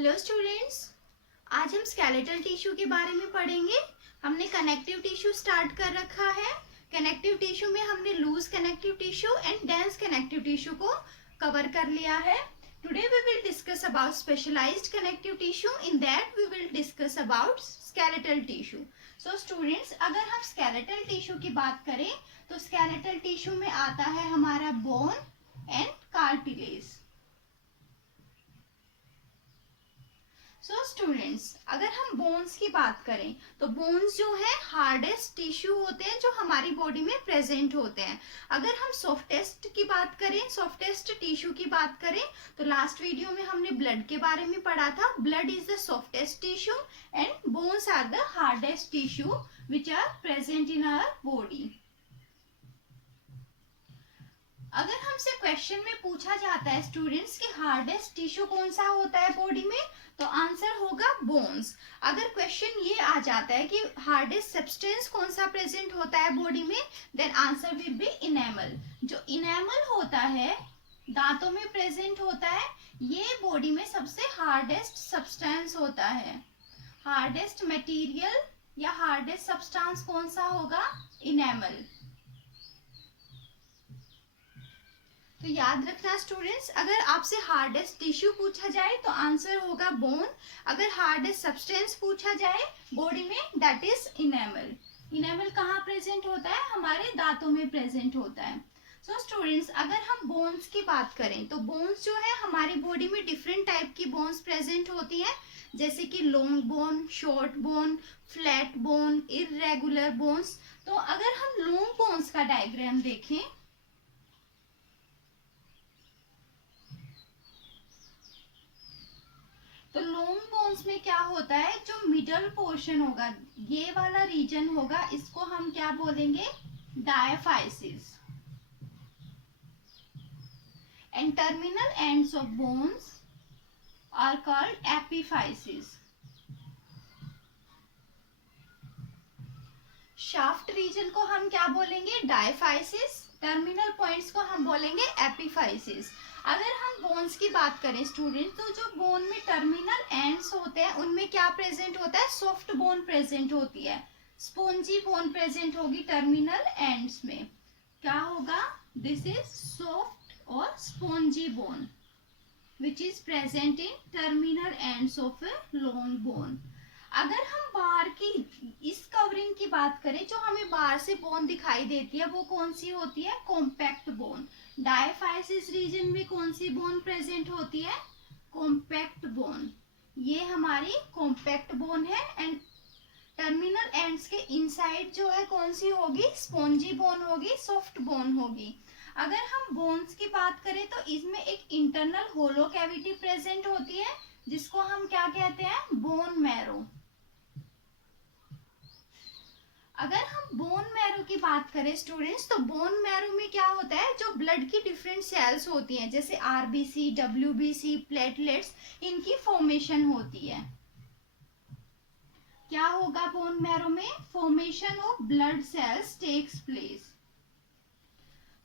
Hello students, आज हम skeletal tissue के बारे में पढ़ेंगे। हमने कनेक्टिव टिश्यू स्टार्ट कर रखा है। कनेक्टिव टिश्यू में हमने loose connective tissue and dense connective tissue को कवर कर लिया है। Today we will discuss about specialised connective tissue. In that we will discuss about skeletal tissue. So students, अगर हम स्केलेटल टिश्यू की बात करें तो स्केलेटल टिश्यू में आता है हमारा bone and cartilage. So students, अगर हम बोन्स की बात करें तो बोन्स जो है हार्डेस्ट टिश्यू होते हैं जो हमारी बॉडी में प्रेजेंट होते हैं। अगर हम सॉफ्टेस्ट की बात करें, सॉफ्टेस्ट टिश्यू की बात करें तो लास्ट वीडियो में हमने ब्लड के बारे में पढ़ा था। Blood is the softest tissue and bones are the hardest tissue which are present in our body. अगर हमसे क्वेश्चन में पूछा जाता है स्टूडेंट्स कि हार्डेस्ट टिश्यू कौन सा होता है बॉडी में, तो आंसर होगा बोन्स। अगर क्वेश्चन ये आ जाता है कि हार्डेस्ट सब्सटेंस कौन सा प्रेजेंट होता है बॉडी में, then answer will be enamel. जो इनेमल होता है, दांतों में प्रेजेंट होता है, ये बॉडी में सबसे हार्डेस्ट सब्सटेंस होता है। हार्डेस्ट मटेरियल या हार्डेस्ट सब्सटेंस कौन सा होगा? इनेमल। तो याद रखना स्टूडेंट्स, अगर आपसे हार्डेस्ट टिश्यू पूछा जाए तो आंसर होगा बोन। अगर हार्डेस्ट सब्सटेंस पूछा जाए बॉडी में, दैट इज इनेमल। इनेमल कहाँ प्रेजेंट होता है? हमारे दांतों में प्रेजेंट होता है। सो स्टूडेंट्स, अगर हम बोन्स की बात करें तो बोन्स जो है हमारी बॉडी में डिफरेंट टाइप की बोन्स प्रेजेंट होती है, जैसे कि long bone, short bone, flat bone, irregular bones. तो अगर हम लॉन्ग बोन्स का डायग्राम देखें तो लॉन्ग बोन्स में क्या होता है, जो मिडल पोर्शन होगा, ये वाला रीजन होगा, इसको हम क्या बोलेंगे? Diaphysis. And terminal ends of bones are called epiphysis. Shaft region को हम क्या बोलेंगे? डायफाइसिस। टर्मिनल पॉइंट्स को हम बोलेंगे एपिफाइसिस। अगर हम बोन्स की बात करें स्टूडेंट, तो जो बोन में टर्मिनल एंड्स होते हैं उनमें क्या प्रेजेंट होता है? सॉफ्ट बोन प्रेजेंट होती है। स्पॉन्जी बोन प्रेजेंट होगी टर्मिनल एंड्स में। क्या होगा? दिस इज सॉफ्ट और spongy bone which is present in terminal ends of a long bone. अगर हम बाहर की इस कवरिंग की बात करें, जो हमें बाहर से बोन दिखाई देती है वो कौन सी होती है? Compact bone. डायफाइसिस रीजन में कौन सी बोन प्रेजेंट होती है? Compact bone. ये हमारी कॉम्पैक्ट बोन है। एंड टर्मिनल एंड्स के इनसाइड जो है कौन सी होगी? स्पॉन्जी बोन होगी, सॉफ्ट बोन होगी। अगर हम बोन्स की बात करें तो इसमें एक इंटरनल होलो कैविटी प्रेजेंट होती है, जिसको हम क्या कहते हैं? Bone marrow. अगर हम बोन मैरो की बात करें स्टूडेंट्स, तो बोन मैरो में क्या होता है, जो ब्लड की डिफरेंट सेल्स होती हैं, जैसे आरबीसी, डब्ल्यूबीसी, प्लेटलेट्स, इनकी फॉर्मेशन होती है। क्या होगा बोन मैरो में? Formation of blood cells takes place.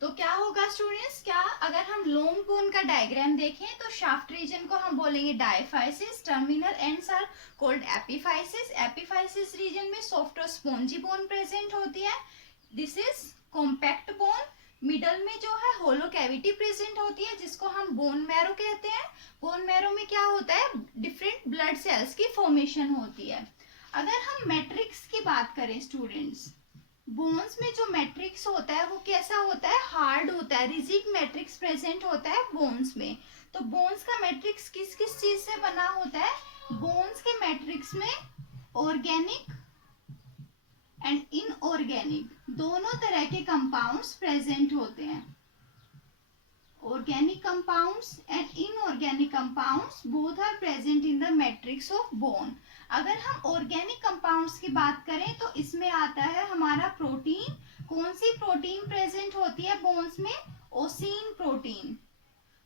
तो क्या होगा स्टूडेंट्स, क्या अगर हम लॉन्ग बोन का डायग्राम देखें तो शाफ्ट रीजन को हम बोलेंगे diaphysis, terminal ends are called epiphysis. Epiphysis region में सॉफ्ट और स्पॉन्जी बोन प्रेजेंट होती है, this is compact bone. Middle में जो है होलो कैविटी प्रेजेंट होती है, जिसको हम बोन मैरो कहते हैं। बोन मैरो में क्या होता है? डिफरेंट ब्लड सेल्स की फॉर्मेशन होती है। अगर हम मैट्रिक्स की बात करें स्टूडेंट्स, बोन्स में जो मैट्रिक्स होता है वो कैसा होता है? हार्ड होता है। रिजिड मैट्रिक्स प्रेजेंट होता है बोन्स में। तो बोन्स का मैट्रिक्स किस किस चीज से बना होता है? बोन्स के मैट्रिक्स में ऑर्गेनिक एंड इनऑर्गेनिक दोनों तरह के कंपाउंड्स प्रेजेंट होते हैं। Organic compounds and inorganic compounds both are present in the matrix of bone. अगर हम ऑर्गेनिक कंपाउंड्स की बात करें तो इसमें आता है हमारा प्रोटीन। कौन सी प्रोटीन प्रेजेंट होती है बोन्स में? ओसिन प्रोटीन।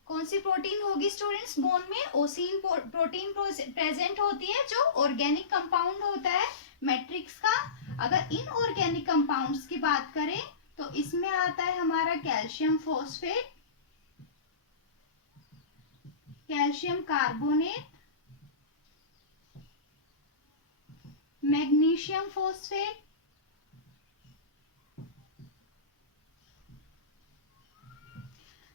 कौन सी प्रोटीन होगी स्टूडेंट्स बोन में? ओसिन प्रोटीन प्रेजेंट होती है, जो ऑर्गेनिक कंपाउंड होता है मैट्रिक्स का। अगर इनऑर्गेनिक कंपाउंड्स की बात करें तो इसमें आता है हमारा calcium phosphate, calcium carbonate, magnesium phosphate,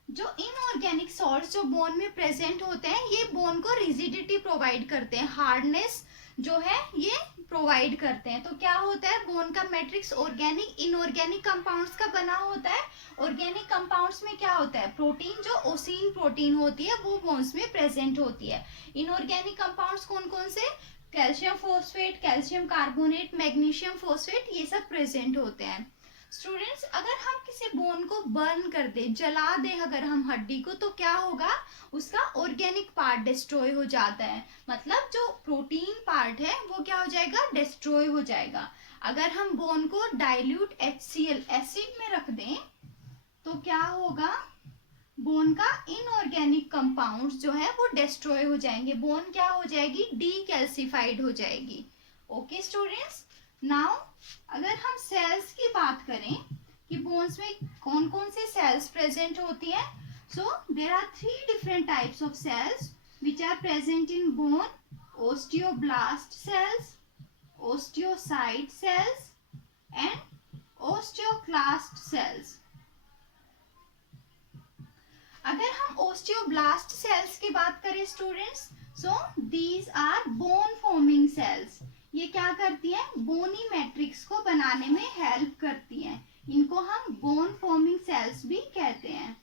जो इनऑर्गेनिक सॉल्ट्स जो बोन में प्रेजेंट होते हैं ये बोन को रिजिडिटी प्रोवाइड करते हैं, हार्डनेस जो है ये प्रोवाइड करते हैं। तो क्या होता है, बोन का मैट्रिक्स ऑर्गेनिक इनऑर्गेनिक कंपाउंड्स का बना होता है। ऑर्गेनिक कंपाउंड्स में क्या होता है, प्रोटीन जो ओसीन प्रोटीन होती है वो बोन्स में प्रेजेंट होती है। इनऑर्गेनिक कंपाउंड्स कौन कौन से, calcium phosphate, calcium carbonate, magnesium phosphate, ये सब प्रेजेंट होते हैं। स्टूडेंट्स, अगर हम किसी बोन को बर्न कर दे, जला दे अगर हम हड्डी को, तो क्या होगा, उसका ऑर्गेनिक पार्ट डिस्ट्रॉय हो जाता है, मतलब जो प्रोटीन पार्ट है वो क्या हो जाएगा, डिस्ट्रॉय हो जाएगा। अगर हम बोन को डाइल्यूट HCl एसिड में रख दें तो क्या होगा, बोन का इनऑर्गेनिक कंपाउंड्स जो है वो डिस्ट्रॉय हो जाएंगे, बोन क्या हो जाएगी, डीकैल्सिफाइड हो जाएगी। ओके स्टूडेंट्स, नाउ अगर हम सेल्स की बात करें कि बोन्स में कौन कौन से सेल्स प्रेजेंट होती है, so there are 3 different types of cells which are present in bone, osteoblast cells, osteocyte cells and osteoclast cells. अगर हम ओस्टियोब्लास्ट सेल्स की बात करें students, so these are bone forming cells. ये क्या करती है, बोनी मैट्रिक्स को बनाने में हेल्प करती हैं, इनको हम बोन फॉर्मिंग सेल्स भी कहते हैं।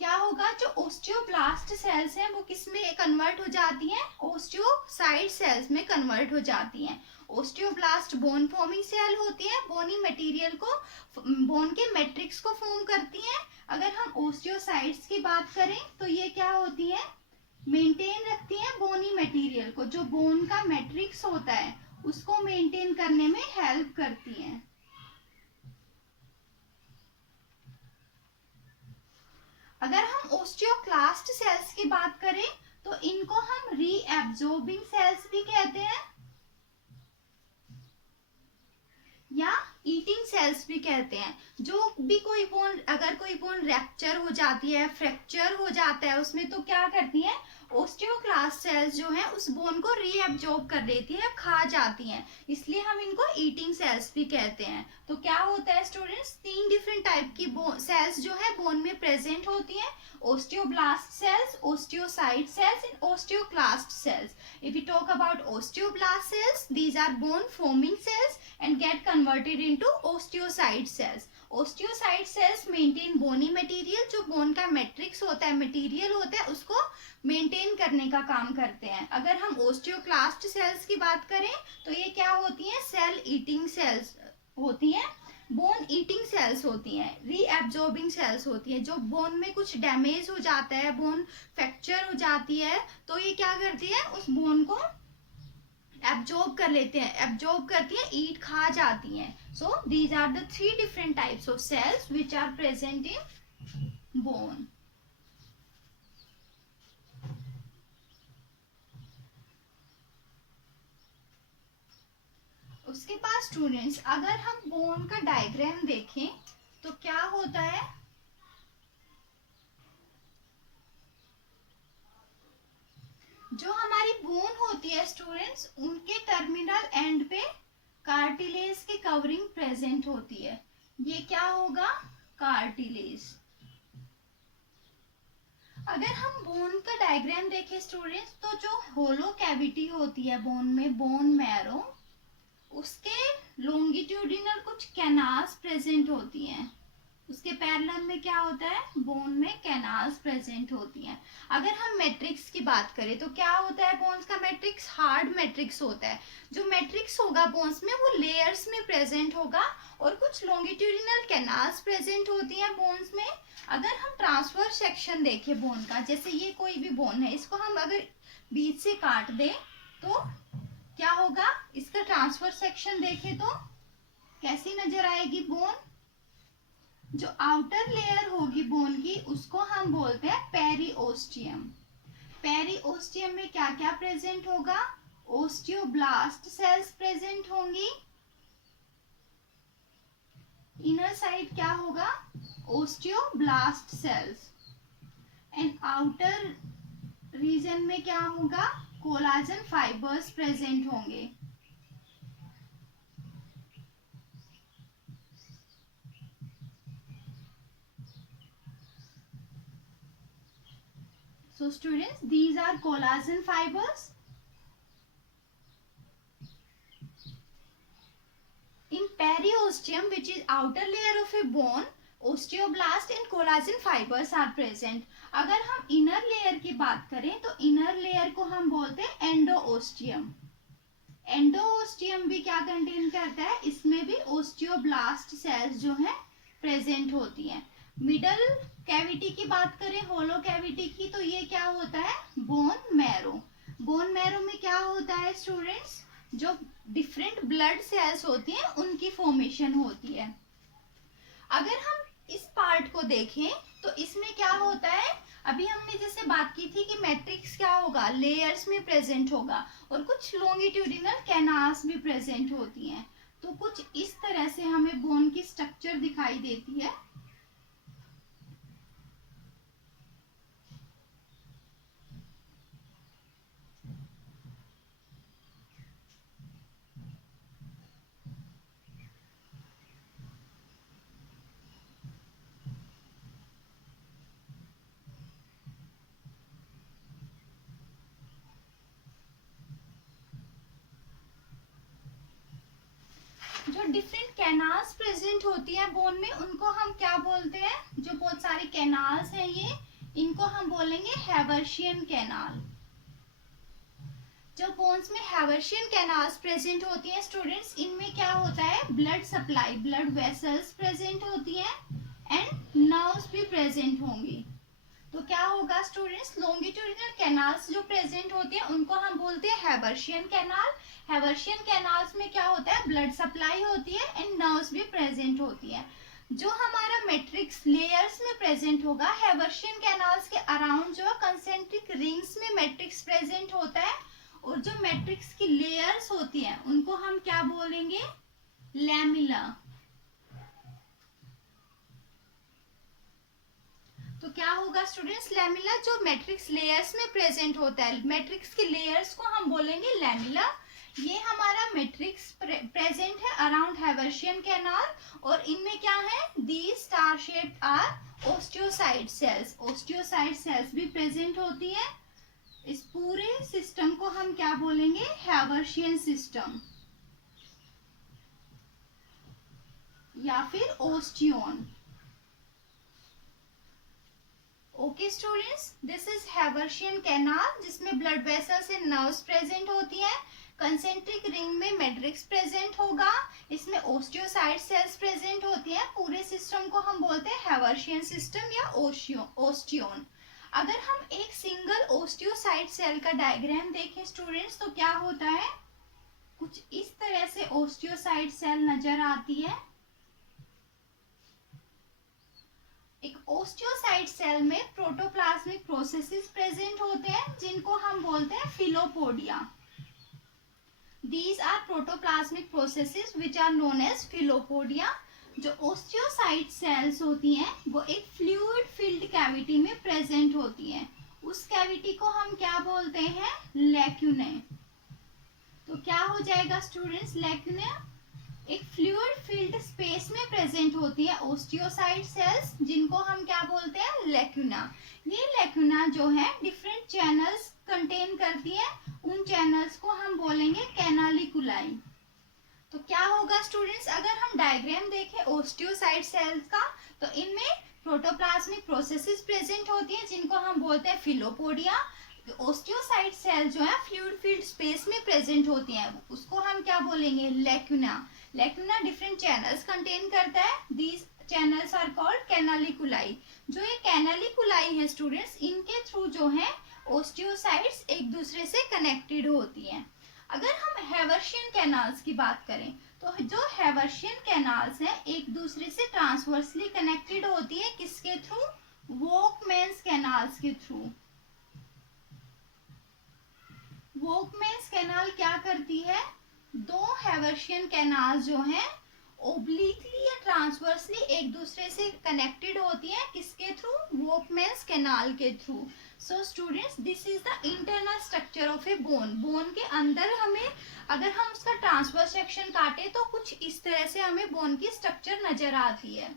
क्या होगा, जो ओस्टियोब्लास्ट सेल्स हैं वो किस में कन्वर्ट हो जाती हैं, ओस्टियोसाइट सेल्स में कन्वर्ट हो जाती हैं। ओस्टियोब्लास्ट बोन फॉर्मिंग सेल होती है, बोनी मटेरियल को, बोन के मैट्रिक्स को फॉर्म करती हैं। अगर हम ओस्टियोसाइट्स की बात करें तो ये क्या होती है, मेंटेन रखती हैं बोनी मटेरियल को, जो बोन का मैट्रिक्स होता है उसको मेंटेन करने में हेल्प करती हैं। अगर हम ओस्टियोक्लास्ट सेल्स की बात करें तो इनको हम रीएब्जॉर्बिंग सेल्स भी कहते हैं या ईटिंग सेल्स भी कहते हैं। जो भी कोई बोन, अगर कोई बोन रैप्चर हो जाती है, फ्रैक्चर हो जाता है उसमें, तो क्या करती है, ओस्टियोक्लास्ट सेल्स जो है उस बोन को रीएब्जॉर्ब कर लेती है, खा जाती हैं, इसलिए हम इनको ईटिंग सेल्स भी कहते हैं। तो क्या होता है स्टूडेंट्स, 3 डिफरेंट टाइप की सेल्स जो है बोन में प्रेजेंट होती हैं, osteoblast cells, osteocyte cells and osteoclast cells. If we talk about osteoblast cells, these are bone forming cells and get converted into osteocyte cells. Osteocyte cells maintain bony material, जो bone का matrix होता है, material होता है, उसको maintain करने का काम करते हैं। अगर हम osteoclast cells की बात करें तो ये क्या होती हैं, सेल ईटिंग सेल्स होती हैं, बोन ईटिंग सेल्स होती हैं, रीएब्जॉर्बिंग सेल्स होती हैं। जो बोन में कुछ डैमेज हो जाता है, बोन फ्रैक्चर हो जाती है, तो ये क्या करती है, उस बोन को एब्जॉर्ब कर लेते हैं, एब्जॉर्ब करती है, ईट खा जाती हैं। So these are the 3 different types of cells which are present in bone. उसके बाद स्टूडेंट्स, अगर हम बोन का डायग्राम देखें तो क्या होता है, जो हमारी बोन होती है स्टूडेंट्स, उनके टर्मिनल एंड पे कार्टिलेज की कवरिंग प्रेजेंट होती है। ये क्या होगा, कार्टिलेज। अगर हम बोन का डायग्राम देखें स्टूडेंट्स, तो जो होलो कैविटी होती है बोन में, बोन मैरो, उसके लॉन्गिट्यूडिनल कुछ कैनाल्स प्रेजेंट होती हैं, उसके पैरेलल में क्या होता है, बोन में कैनाल्स प्रेजेंट होती हैं। अगर हम मैट्रिक्स की बात करें तो क्या होता है, बोन्स का मैट्रिक्स हार्ड मैट्रिक्स होता है। जो मैट्रिक्स होगा बोन्स में वो लेयर्स में प्रेजेंट होगा और कुछ लॉन्गिट्यूडिनल कैनाल्स प्रेजेंट होती हैं बोन्स में। अगर हम ट्रांसफर सेक्शन देखें बोन का, जैसे ये कोई भी बोन है, इसको हम अगर बीच से काट दें तो क्या होगा, इसका ट्रांसफर सेक्शन देखें तो कैसी नजर आएगी बोन। जो आउटर लेयर होगी बोन की उसको हम बोलते हैं पेरिओस्टियम। पेरिओस्टियम में क्या क्या प्रेजेंट होगा, ओस्टियोब्लास्ट सेल्स प्रेजेंट होंगी, इनर साइड क्या होगा, osteoblast cells, and outer region में क्या होगा, कोलाजन फाइबर्स प्रेजेंट होंगे। So students, these are collagen fibers. In periosteum, which is outer layer of a bone, osteoblast and collagen fibers are present. अगर हम inner layer की बात करें तो inner layer को हम बोलते हैं endosteum. Endosteum भी क्या कंटेन करता है, इसमें भी osteoblast cells जो है प्रेजेंट होती हैं. मिडल कैविटी की बात करें, होलो कैविटी की, तो ये क्या होता है, बोन मैरो. बोन मैरो में क्या होता है स्टूडेंट्स, जो डिफरेंट ब्लड सेल्स होती हैं उनकी फॉर्मेशन होती है. अगर हम इस पार्ट को देखें तो इसमें क्या होता है, अभी हमने जैसे बात की थी कि मैट्रिक्स क्या होगा, लेयर्स में प्रेजेंट होगा और कुछ लॉन्गिट्यूडिनल कैनाल्स भी प्रेजेंट होती हैं. तो कुछ इस तरह से हमें बोन की स्ट्रक्चर दिखाई देती है. जो डिफरेंट कैनाल्स प्रेजेंट होती है बोन में, उनको हम क्या बोलते हैं, जो बहुत सारे कैनाल्स हैं ये, इनको हम बोलेंगे हैवर्शियन कैनाल. जो बोन्स में हैवर्शियन कैनाल्स प्रेजेंट होती हैं स्टूडेंट्स, इनमें क्या होता है, blood supply, blood vessels present होती हैं एंड नर्व्स भी प्रेजेंट होंगी. तो क्या होगा स्टूडेंट्स, लॉन्गिट्यूडिनल कैनाल्स जो प्रेजेंट होती हैं उनको हम बोलते हैं हैवर्शियन कैनाल. हैवर्शियन कैनाल्स में क्या होता है, ब्लड सप्लाई होती है एंड नर्व्स भी प्रेजेंट होती है. जो हमारा मैट्रिक्स लेयर्स में प्रेजेंट होगा, हैवर्शियन कैनाल्स के अराउंड जो कंसेंट्रिक रिंग्स में मैट्रिक्स प्रेजेंट होता है, और जो मैट्रिक्स की लेयर्स होती हैं उनको हम क्या बोलेंगे, लैमिला. तो क्या होगा स्टूडेंट्स, लैमिला जो मैट्रिक्स लेयर्स में प्रेजेंट होता है, मैट्रिक्स की लेयर्स को हम बोलेंगे लैमिला. ये हमारा मैट्रिक्स प्रेजेंट है अराउंड हैवर्शियन कैनाल, और इनमें क्या है, the star shaped are osteocyte cells. Osteocyte cells भी प्रेजेंट होती है. इस पूरे सिस्टम को हम क्या बोलेंगे, हैवर्शियन सिस्टम या फिर osteon. Okay students, this is Haversian canal जिसमें blood vessels and nerves present होती हैं. कंसेंट्रिक रिंग में मैट्रिक्स प्रेजेंट होगा, इसमें ओस्टियोसाइट सेल्स प्रेजेंट होती हैं. पूरे सिस्टम को हम बोलते हैं हैवर्शियन सिस्टम या ओस्टियोन. अगर हम एक सिंगल ओस्टियोसाइट सेल का डायग्राम देखें स्टूडेंट्स, तो क्या होता है, कुछ इस तरह से ओस्टियोसाइट सेल नजर आती है. एक ओस्टियोसाइट सेल में प्रोटोप्लाज्मिक प्रोसेसेस प्रेजेंट होते हैं जिनको हम बोलते हैं filopodia. These are protoplasmic processes which are known as philopodia. जो ओस्टियोसाइट सेल्स होती हैं वो एक फ्लूइड फिल्ड कैविटी में प्रेजेंट होती हैं. उस कैविटी को हम क्या बोलते हैं, लैक्यूने. तो क्या हो जाएगा स्टूडेंट्स, लैक्यूने एक फ्लूइड फिल्ड स्पेस में प्रेजेंट होती है ओस्टियोसाइट सेल्स, जिनको हम क्या बोलते हैं, लैक्यूना. ये लैक्यूना जो है डिफरेंट चैनल्स कंटेन करती है, उन चैनल्स को हम बोलेंगे कैनालिकुलाई. तो क्या होगा स्टूडेंट्स, अगर हम डायग्राम देखें ओस्टियोसाइट सेल्स का, तो इनमें प्रोटोप्लाज्मिक प्रोसेसेस प्रेजेंट होती हैं जिनको हम बोलते हैं फिलोपोडिया. ओस्टियोसाइट सेल जो है फ्लूइड फिल्ड स्पेस में प्रेजेंट होती हैं, उसको हम क्या बोलेंगे, lacuna. Lacuna different channels contain करता है. These channels are called canaliculi. जो ये कैनालिकुलाई है स्टूडेंट्स, इनके थ्रू जो है ओस्टियोसाइट्स एक दूसरे से कनेक्टेड होती हैं. अगर हम हैवर्शियन कैनाल्स की बात करें, तो जो हैवर्शियन कैनाल्स हैं एक दूसरे से ट्रांसवर्सली कनेक्टेड होती है, किसके थ्रू, वोकमेंस कैनाल्स के थ्रू. वोकमेंस कैनाल क्या करती है, दो हैवर्शियन कैनाल जो हैं ओब्लिकली या ट्रांसवर्सली एक दूसरे से कनेक्टेड होती हैं, किसके थ्रू, वोकमेंस कैनाल के through. So students, this is the internal structure of A bone. Bone के अंदर हमें, अगर हम उसका ट्रांसवर्स सेक्शन काटे तो कुछ इस तरह से हमें बोन की स्ट्रक्चर नजर आती है.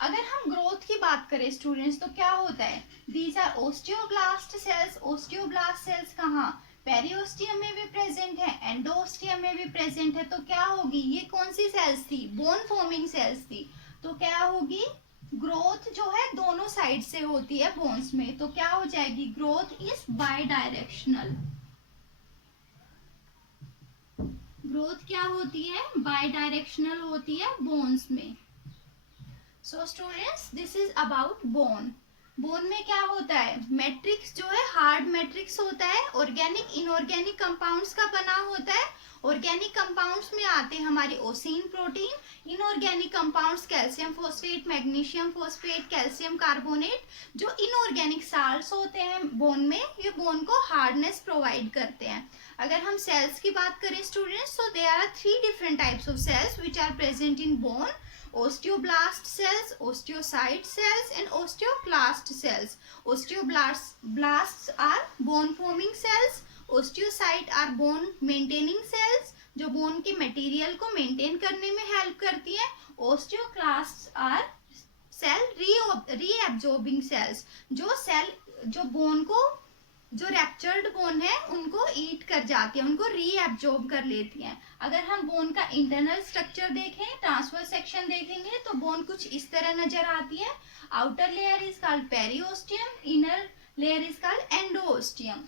अगर हम ग्रोथ की बात करें स्टूडेंट्स तो क्या होता है, these are osteoblast cells. Osteoblast cells कहाँ, पेरियोस्टियम में भी प्रेजेंट है, एंडोस्टियम में भी प्रेजेंट है। तो क्या होगी, ये कौन सी सेल्स थी, बोन फॉर्मिंग सेल्स थी। तो क्या होगी, ग्रोथ जो है दोनों साइड से होती है बोन्स में। तो क्या हो जाएगी, growth is by directional. Growth क्या होती है, बाय डायरेक्शनल होती है बोन्स में। सो students this is about bone. Bone में क्या होता है, मैट्रिक्स जो है हार्ड मैट्रिक्स होता है, ऑर्गेनिक इनऑर्गेनिक कंपाउंड्स का बना होता है। ऑर्गेनिक कंपाउंड्स में आते हैं हमारे ossein protein, inorganic compounds calcium phosphate, magnesium phosphate, calcium carbonate. जो इनऑर्गेनिक साल्ट्स होते हैं बोन में, ये बोन को हार्डनेस प्रोवाइड करते हैं। अगर हम सेल्स की बात करें स्टूडेंट्स, तो there are 3 different types of cells which are present in bone: osteoblast cells, osteocyte cells and osteoclast cells. Osteoblasts are bone forming cells, osteocyte are bone maintaining cells जो bone के material को maintain करने में help करती है। osteoclasts are cell reabsorbing sales जो bone को, जो रैप्चर्ड बोन है उनको ईट कर जाती है, उनको रीअब्जॉर्ब कर लेती हैं। अगर हम बोन का इंटरनल स्ट्रक्चर देखें, ट्रांसफर सेक्शन देखेंगे, तो बोन कुछ इस तरह नजर आती है। Outer layer is called periosteum, inner layer is called endosteum.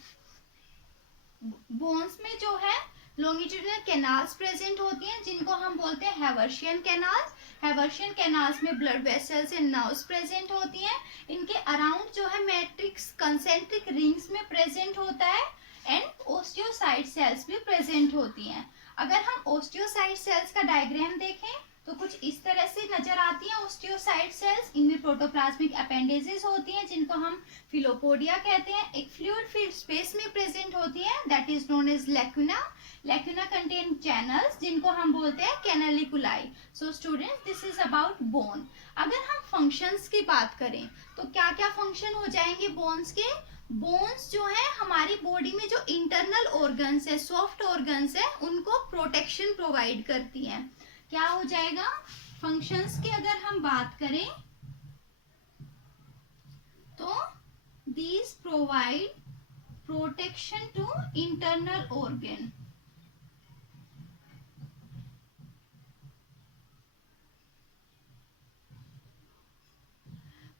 Bones में जो है लॉन्गिट्यूडिनल कैनाल्स प्रेजेंट होती हैं जिनको हम बोलते हैं हैवर्शियन कैनाल्स। हैवर्शियन कैनाल्स में blood vessels and nerves present होती हैं। इनके अराउंड जो है मैट्रिक्स कंसेंट्रिक रिंग्स में प्रेजेंट होता है एंड ओस्टियोसाइट सेल्स भी प्रेजेंट होती हैं। अगर हम ओस्टियोसाइट सेल्स का डायग्राम देखें तो कुछ इस तरह से नजर आती हैं ओस्टियोसाइट सेल्स। इनमें प्रोटोप्लाज्मिक अपेंडेजेस होती हैं जिनको हम फिलोपोडिया कहते हैं। एक फ्लूइड फील्ड स्पेस में प्रेजेंट होती है that is known as lacuna. Lacuna contain channels जिनको हम बोलते हैं canaliculi. So students this is about bone. अगर हम फंक्शंस की बात करें तो क्या क्या फंक्शन हो जाएंगे बोन्स के। बोन्स जो है हमारी बॉडी में जो इंटरनल ऑर्गन्स है, सॉफ्ट ऑर्गन्स है, उनको प्रोटेक्शन प्रोवाइड करती हैं। क्या हो जाएगा, फंक्शंस की अगर हम बात करें तो these provide protection to internal organ.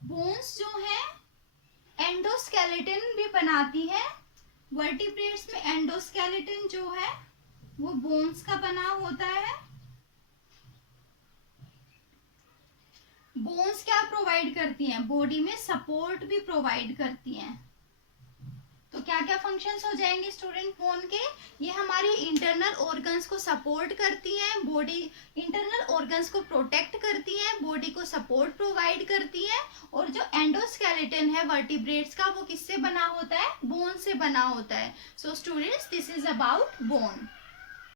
Bones जो है एंडोस्केलेटन भी बनाती है। वर्टिब्रेट्स में एंडोस्केलेटन जो है वो बोन्स का बना होता है। बोन्स क्या प्रोवाइड करती हैं, बॉडी में सपोर्ट भी प्रोवाइड करती हैं। तो क्या क्या फंक्शंस हो जाएंगे स्टूडेंट बोन के, ये हमारी इंटरनल ऑर्गन्स को सपोर्ट करती हैं, बॉडी इंटरनल ऑर्गन्स को प्रोटेक्ट करती हैं, बॉडी को सपोर्ट प्रोवाइड करती हैं। और जो एंडोस्केलेटन है वर्टिब्रेट्स का वो किससे बना होता है, बोन से बना होता है। सो students this is about bone.